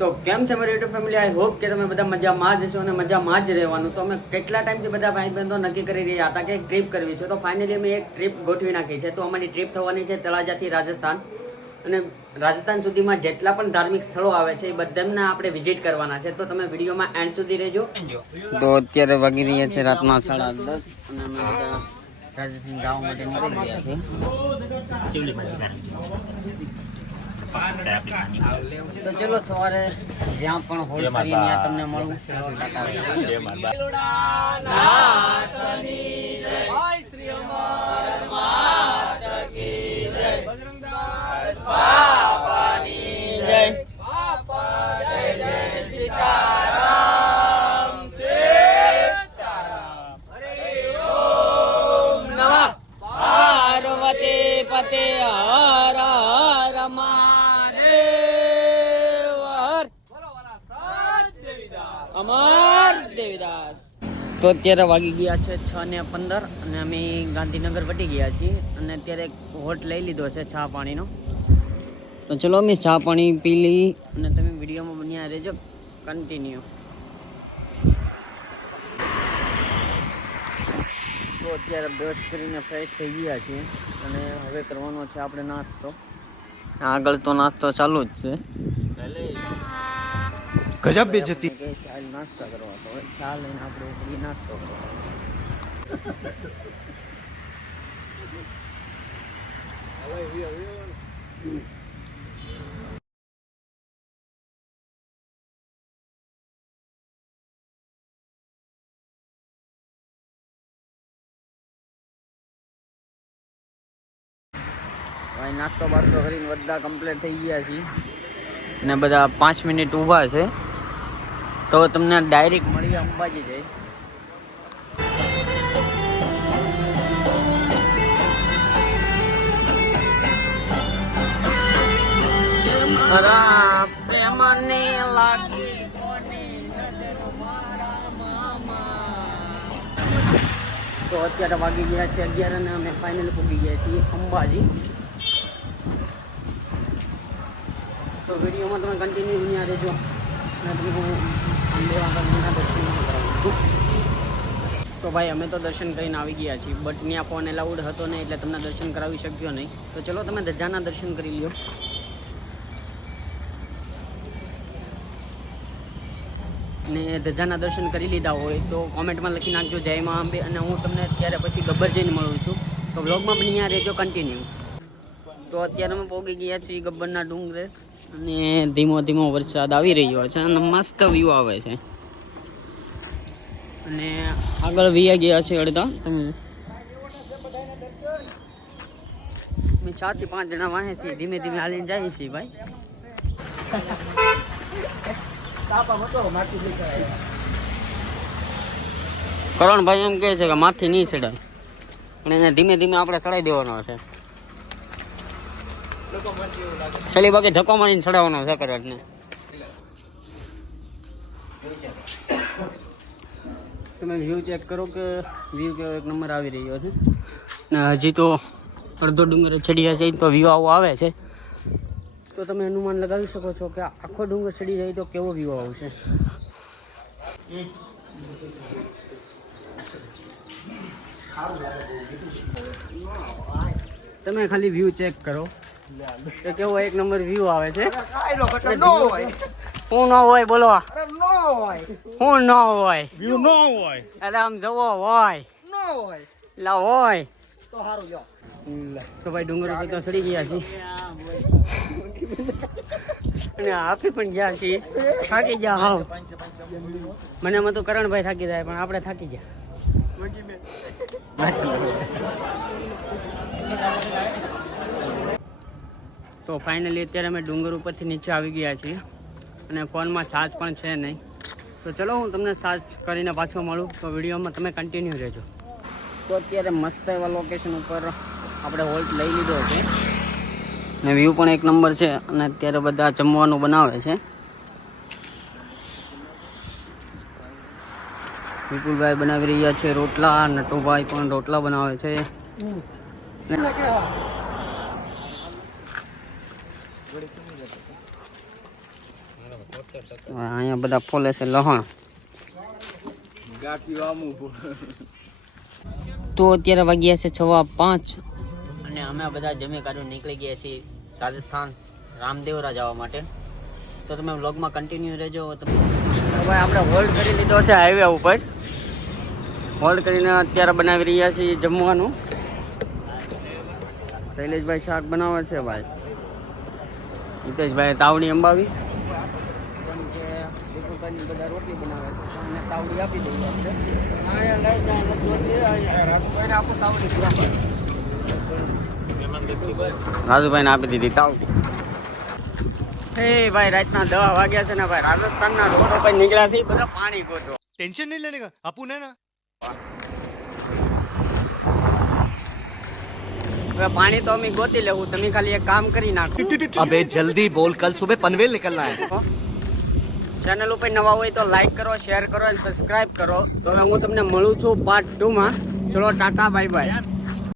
તો કેમ છે મારી યુટ્યુબ ફેમિલી? આઈ હોપ કે તમે બધા મજામાં જ હશો અને મજામાં જ રહેવાનું. તો અમે કેટલા ટાઈમથી બધા ભાઈ બહેનો નક્કી કરી રહ્યા હતા કે એક ટ્રીપ કરવી છે. તો ફાઇનલી અમે એક ટ્રીપ ગોઠવી નાખી છે. તો અમારી ટ્રીપ થવાની છે તળાજાથી રાજસ્થાન, અને રાજસ્થાન સુધીમાં જેટલા પણ ધાર્મિક સ્થળો આવે છે એ બધાને આપણે વિઝિટ કરવાના છે. તો તમે વિડીયોમાં એન્ડ સુધી રહેજો. તો અત્યારે વાગી રહ્યા છે રાતના 10:30 અને અમે બધા રાજસ્થાન જવા માટે નીકળી ગયા છીએ. તો ચલો સવારે જ્યાં પણ હોલ્ડ કરીએ ત્યાં તમને મળું. પતે હર હર મહાદેવ અમર દેવીદાસ. તો અત્યારે વાગી ગયા છે 6:15 અને અમે ગાંધીનગર વટી ગયા છીએ અને અત્યારે હોટ લઈ લીધો છે ચા પાણીનો. તો ચલો અમે ચા પાણી પી લઈ અને તમે વિડીયોમાં બન્યા રહેજો કન્ટિન્યુ. તો અત્યારે બ્રશ કરીને ફ્રેશ થઈ ગયા છીએ અને હવે કરવાનો છે આપણે નાસ્તો. આગળ તો નાસ્તો ચાલુ જ છે. ગજબ બેજતી નાસ્તા કરવા તો ચા લઈને આપણે નાસ્તો કરવા. નાસ્તો બાસ્તો કરીને બધા કમ્પ્લીટ થઈ ગયા છીએ અને બધા 5 મિનિટ ઊભા છે. તો તમને ડાયરેક્ટ મળીએ અંબાજી જઈ. તો અત્યારે વાગી ગયા છે 11 અને અમે ફાઇનલ પહોંચી ગયા છીએ અંબાજી. તો વિડીયોમાં તમે કન્ટિન્યુ બન્યા રહેજો અને તમે અંબેમાતાજીના દર્શન કરાવું. તો ભાઈ અમે તો દર્શન કરીને આવી ગયા છીએ, બટ ત્યાં ફોન એલાઉડ હતો નહીં એટલે તમને દર્શન કરાવી શક્યો નહીં. તો ચલો તમે ધજાના દર્શન કરી લો. ને ધજાના દર્શન કરી લીધા હોય તો કોમેન્ટમાં લખી નાખજો જય મા અંબે, અને હું તમને અત્યારે પછી ગબ્બર જઈને મળું છું. તો વ્લોગમાં પણ અહીંયા રહેજો કન્ટિન્યુ. તો અત્યારે અમે પહોંચી ગયા છીએ ગબ્બરના ડુંગરે અને ધીમો ધીમો વરસાદ આવી રહ્યો છે અને મસ્ત વ્યૂ આવે છે. અને આગળ વીયા ગયા છે અડધા. તમે 4 થી 5 જણા વાહે છીએ, ધીમે ધીમે હાલીને જાય છીએ ભાઈ. કરણભાઈ એમ કહે છે કે માથી નહીં ચડાય, પણ એને ધીમે ધીમે આપણે ચડાવી દેવાનો છે. છેલ્લી બાકી ધક્કો મારીને ચડાવવાનો છે કરણને. તમે વ્યૂ ચેક કરો કે વ્યૂ કેવો એક નંબર આવી રહ્યો છે. ને હજી તો અડધો ડુંગર ચડ્યા છે તો વ્યૂ આવો આવે છે. તો તમે અનુમાન લગાવી શકો છો કે આખો ડુંગર ચડી જાય તો કેવો વ્યૂ આવશે. તમે ખાલી વ્યૂ ચેક કરો કે કેવો એક નંબર વ્યૂ આવે છે. હું ન હોય બોલો, હું ન હોય વ્યૂ ન હોય. અરે આમ જવો હોય લા હોય તો સારું જો. તો ભાઈ ડુંગર ઉપર તો ચડી ગયા છીએ અને આપી પણ ગયા છીએ. થાકી ગયા હાવ. મને એમાં તો કરણભાઈ થાકી જાય પણ આપણે થાકી ગયા. તો ફાઇનલી અત્યારે અમે ડુંગર ઉપરથી નીચે આવી ગયા છીએ અને ફોનમાં ચાર્જ પણ છે નહીં. તો ચલો હું તમને ચાર્જ કરીને પાછો મળું. તો વિડીયોમાં તમે કન્ટિન્યુ રહેજો. તો અત્યારે મસ્ત એવા લોકેશન ઉપર આપણે હોલ્ટ લઈ લીધો છે અને વ્યૂ પણ એક નંબર છે. અને અત્યારે બધા જમવાનું બનાવે છે. વિપુલભાઈ બનાવી રહ્યા છે રોટલા, નટુભાઈ પણ રોટલા બનાવે છે. અહીંયા બધા ફોલે છે લહણ. તો અત્યારે વાગ્યા છે 5:15 અને અમે બધા જમી કાઢું નીકળી ગયા છીએ રાજસ્થાન રામદેવરા જવા માટે. તો તમે વ્લોગમાં કન્ટિન્યુ રહેજો. ભાઈ આપણે હોલ્ડ કરી લીધો છે હાઈવે ઉપર. હોલ્ડ કરીને અત્યારે બનાવી રહ્યા છીએ જમવાનું. શૈલેષભાઈ શાક બનાવે છે ભાઈ. હિતેશભાઈ તાવડી અંબાવી કેમ કે દીપુભાઈ બધા રોટલી બનાવે છે અને તાવડી આપી દઈએ આપણે. રાજુભાઈને આપી દીધી તાવડી. એ ભાઈ રાતના 10 વાગ્યા છે ને ભાઈ રાજસ્થાનના રોડ પર નીકળ્યા છે બધા પાણી ગોતો. टेंशन नहीं लेने का अपू ने ना હવે પાણી તો અમે ગોતી લેવું. તમે ખાલી એક કામ કરી નાખો. अबे जल्दी बोल कल सुबह पनवेल निकलना है ચેનલ ઉપર નવા હોય તો લાઈક કરો, શેર કરો અને સબસ્ક્રાઇબ કરો. તો હવે હું તમને મળું છું પાર્ટ 2 માં. ચલો ટાટા બાય બાય.